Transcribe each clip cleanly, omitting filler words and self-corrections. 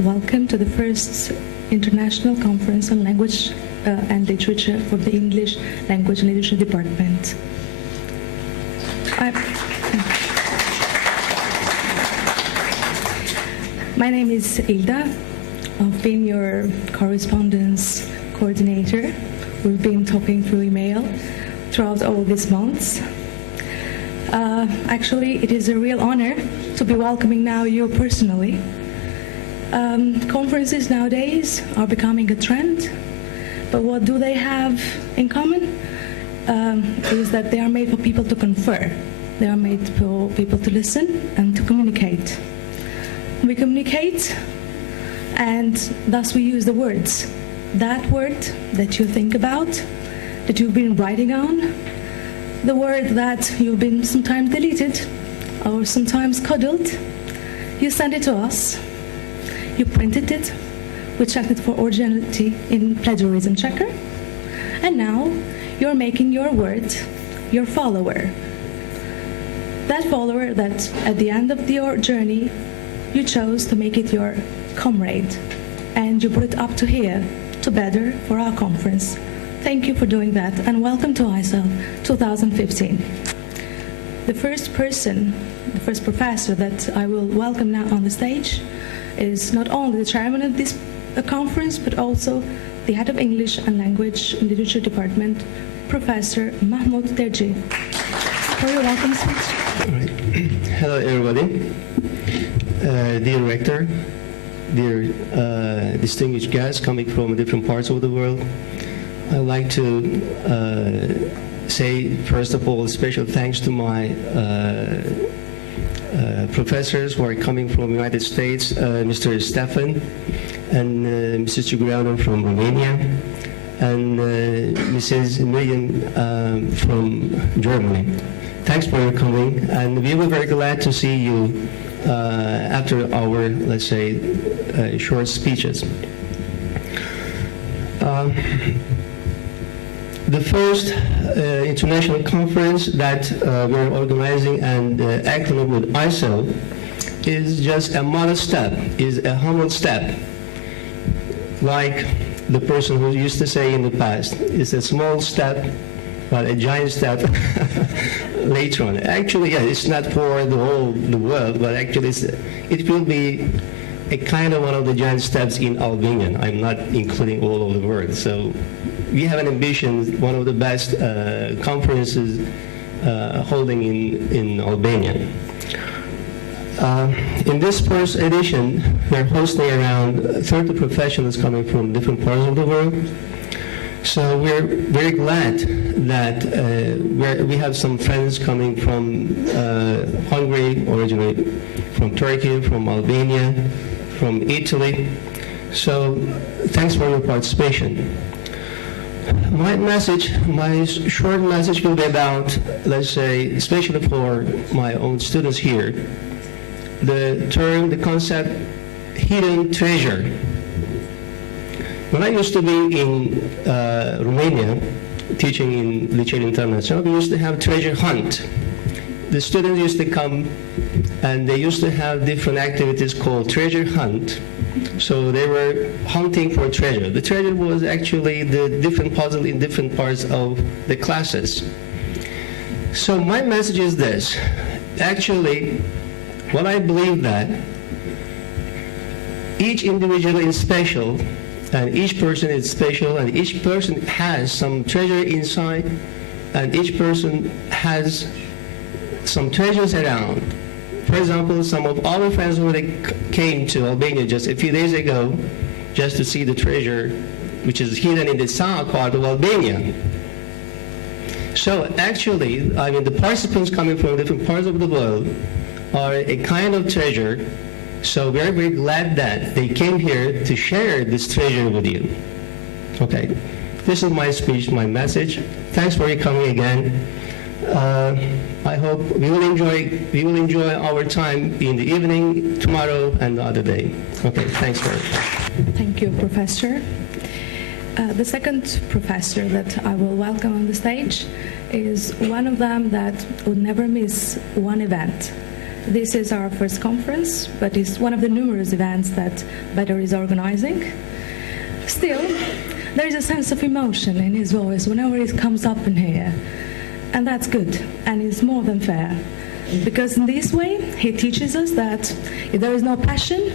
Welcome to the first International Conference on Language and Literature for the English Language and Literature Department. My name is Hilda. I've been your correspondence coordinator. We've been talking through email throughout all these months. Actually, it is a real honor to be welcoming now you personally. Conferences nowadays are becoming a trend, but what do they have in common? Is that they are made for people to confer. They are made for people to listen and to communicate. We communicate, and thus we use the words. That word that you think about, that you've been writing on, the word that you've been sometimes deleted or sometimes cuddled, you send it to us. You printed it, we checked it for originality in plagiarism checker, and now you're making your word your follower. That follower that at the end of your journey, you chose to make it your comrade, and you put it up to here, to better for our conference. Thank you for doing that, and welcome to ICELL 2015. The first professor that I will welcome now on the stage is not only the chairman of this conference, but also the head of English and Language and Literature Department, Professor Mahmoud Terji. For your welcome speech. All right. Hello, everybody. Dear Rector, dear distinguished guests coming from different parts of the world, I'd like to say, first of all, special thanks to my professors who are coming from the United States, Mr. Stefan and Mrs. Ciugreanu from Romania, and Mrs. Millian from Germany. Thanks for your coming, and we were very glad to see you after our, let's say, short speeches. The first international conference that we're organizing and acting with ICELL is just a modest step, is a humble step. Like the person who used to say in the past, it's a small step, but a giant step later on. Actually, yeah, it's not for the world, but actually it will be a kind of one of the giant steps in Albanian. I'm not including all of the words. So we have an ambition, one of the best conferences holding in Albania. In this first edition, we're hosting around 30 professionals coming from different parts of the world. So we're very glad that we have some friends coming from Hungary, originally from Turkey, from Albania, from Italy. So thanks for your participation. My short message will be about, let's say, especially for my own students here, the concept, hidden treasure. When I used to be in Romania, teaching in ICELL International, we used to have treasure hunt. The students used to come, and they used to have different activities called treasure hunt. So they were hunting for treasure. The treasure was actually the different puzzle in different parts of the classes. So my message is this. Actually, what I believe that each individual is special, and each person is special, and each person has some treasure inside, and each person has some treasures around. For example, some of our friends who came to Albania just a few days ago just to see the treasure which is hidden in the south part of Albania. So actually, I mean, the participants coming from different parts of the world are a kind of treasure. So we're very glad that they came here to share this treasure with you. Okay, this is my speech, my message. Thanks for your coming again. I hope we will enjoy our time in the evening, tomorrow, and the other day. Okay, thanks for it. Thank you, Professor. The second professor that I will welcome on the stage is one of them that would never miss one event. This is our first conference, but it's one of the numerous events that Badr is organizing. Still, there is a sense of emotion in his voice whenever it comes up in here. And that's good, and it's more than fair. Because in this way, he teaches us that if there is no passion,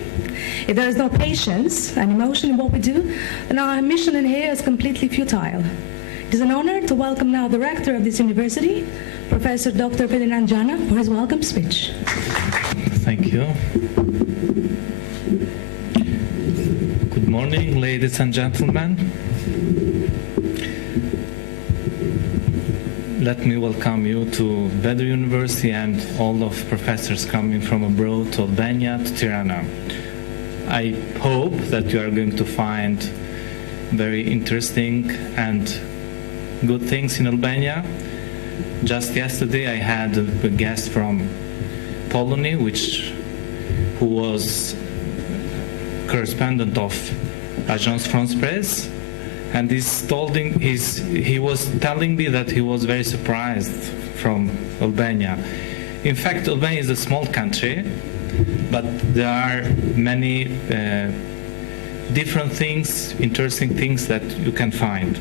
if there is no patience and emotion in what we do, then our mission in here is completely futile. It is an honor to welcome now the rector of this university, Professor Dr. Ferdinand Jana, for his welcome speech. Thank you. Good morning, ladies and gentlemen. Let me welcome you to Badr University and all of professors coming from abroad to Albania, to Tirana. I hope that you are going to find very interesting and good things in Albania. Just yesterday I had a guest from Poland, who was correspondent of Agence France Presse, and he was telling me that he was very surprised from Albania. In fact, Albania is a small country, but there are many different things, interesting things that you can find.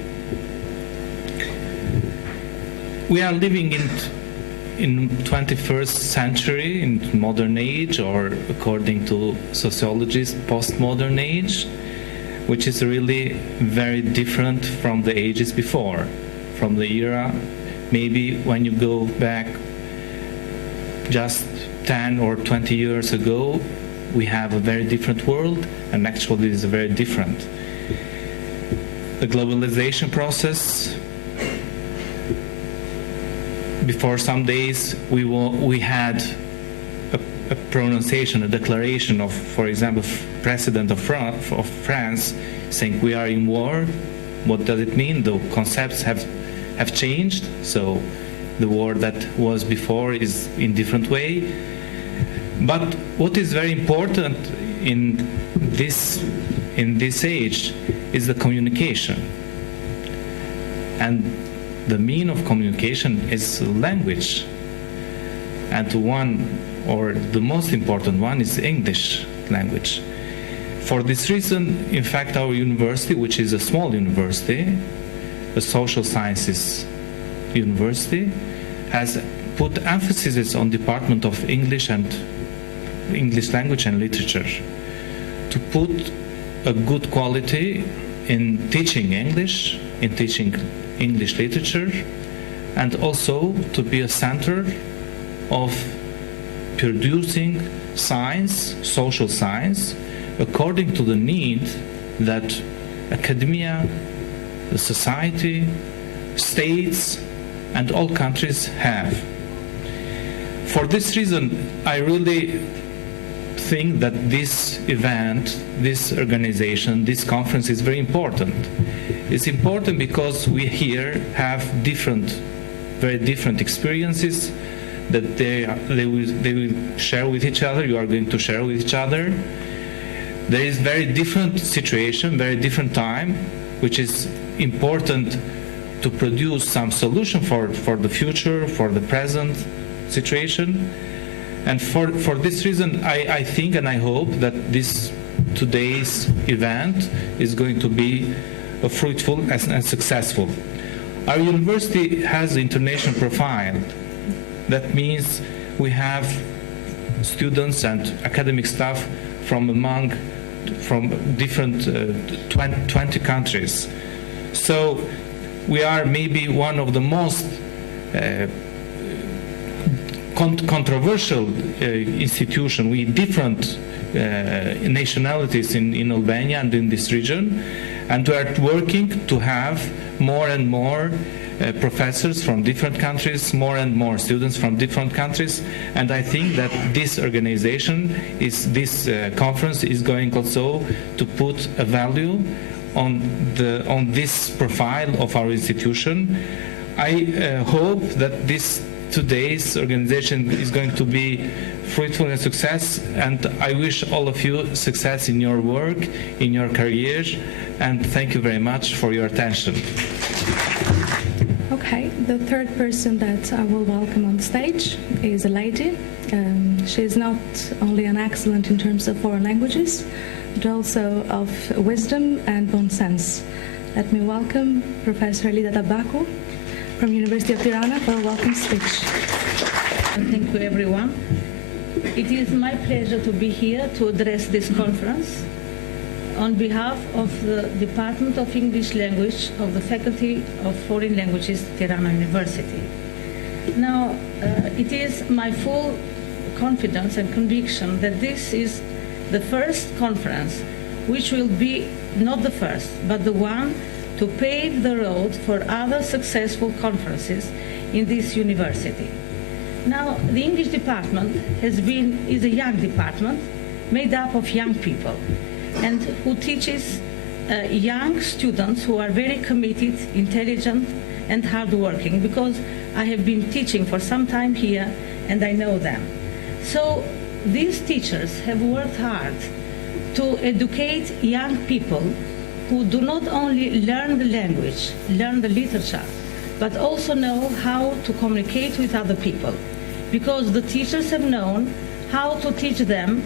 We are living in 21st century, in modern age, or according to sociologists, postmodern age, which is really very different from the ages before, from the era. Maybe when you go back just 10 or 20 years ago, we have a very different world, and actually it is very different. The globalization process. Before some days, we had a pronunciation, a declaration of, for example, President of France saying we are in war. What does it mean? The concepts have changed. So the war that was before is in different way. But what is very important in this age is the communication. And the mean of communication is language. And one, or the most important one, is English language. For this reason, in fact, our university, which is a small university, a social sciences university, has put emphasis on Department of English and English language and literature to put a good quality in teaching English, in teaching English literature, and also to be a center of producing science, social science, according to the need that academia, the society, states, and all countries have. For this reason, I really think that this event, this organization, this conference is very important. It's important because we here have very different experiences that they will share with each other, you are going to share with each other. There is very different situation, very different time, which is important to produce some solution for the future, for the present situation. And for this reason, I think and I hope that today's event is going to be a fruitful and successful. Our university has an international profile. That means we have students and academic staff from different 20 countries. So we are maybe one of the most controversial institution with different nationalities in Albania and in this region, and we are working to have more and more professors from different countries, more and more students from different countries, and I think that this organization, this conference is going also to put a value on this profile of our institution. I hope that today's organization is going to be fruitful and success, and I wish all of you success in your work, in your career, and thank you very much for your attention. Okay, the third person that I will welcome on stage is a lady. She is not only an excellent in terms of foreign languages, but also of wisdom and bon sense. Let me welcome Professor Elida Tabaku from University of Tirana for a welcome speech. Thank you, everyone. It is my pleasure to be here to address this conference on behalf of the Department of English Language of the Faculty of Foreign Languages, Tirana University. Now, it is my full confidence and conviction that this is the first conference which will be not the first, but the one to pave the road for other successful conferences in this university. Now, the English department is a young department made up of young people and who teaches young students who are very committed, intelligent, and hardworking, because I have been teaching for some time here and I know them. So these teachers have worked hard to educate young people who do not only learn the language, learn the literature, but also know how to communicate with other people, because the teachers have known how to teach them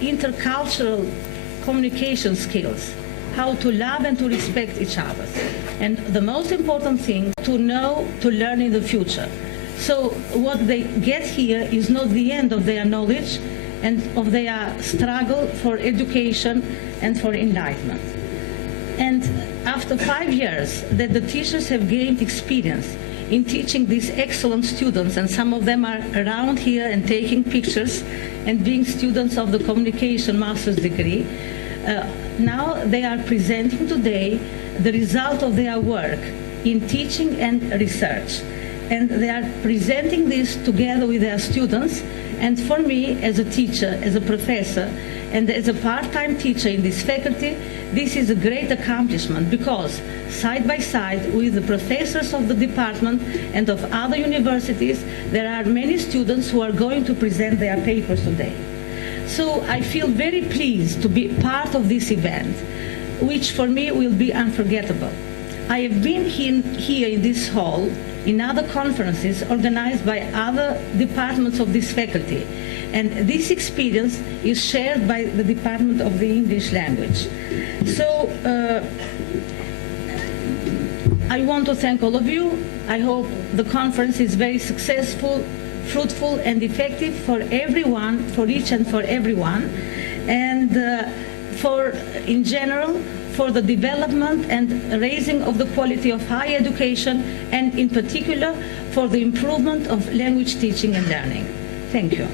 intercultural communication skills, how to love and to respect each other. And the most important thing, to know, to learn in the future. So what they get here is not the end of their knowledge and of their struggle for education and for enlightenment. And after 5 years that the teachers have gained experience in teaching these excellent students, and some of them are around here and taking pictures and being students of the communication master's degree, now they are presenting today the result of their work in teaching and research. And they are presenting this together with their students. And for me, as a teacher, as a professor, and as a part-time teacher in this faculty, this is a great accomplishment, because side by side with the professors of the department and of other universities, there are many students who are going to present their papers today. So I feel very pleased to be part of this event, which for me will be unforgettable. I have been here in this hall in other conferences organized by other departments of this faculty, and this experience is shared by the Department of the English Language. So I want to thank all of you. I hope the conference is very successful, fruitful, and effective for everyone, for each and for everyone, and in general, for the development and raising of the quality of higher education, and in particular for the improvement of language teaching and learning. Thank you.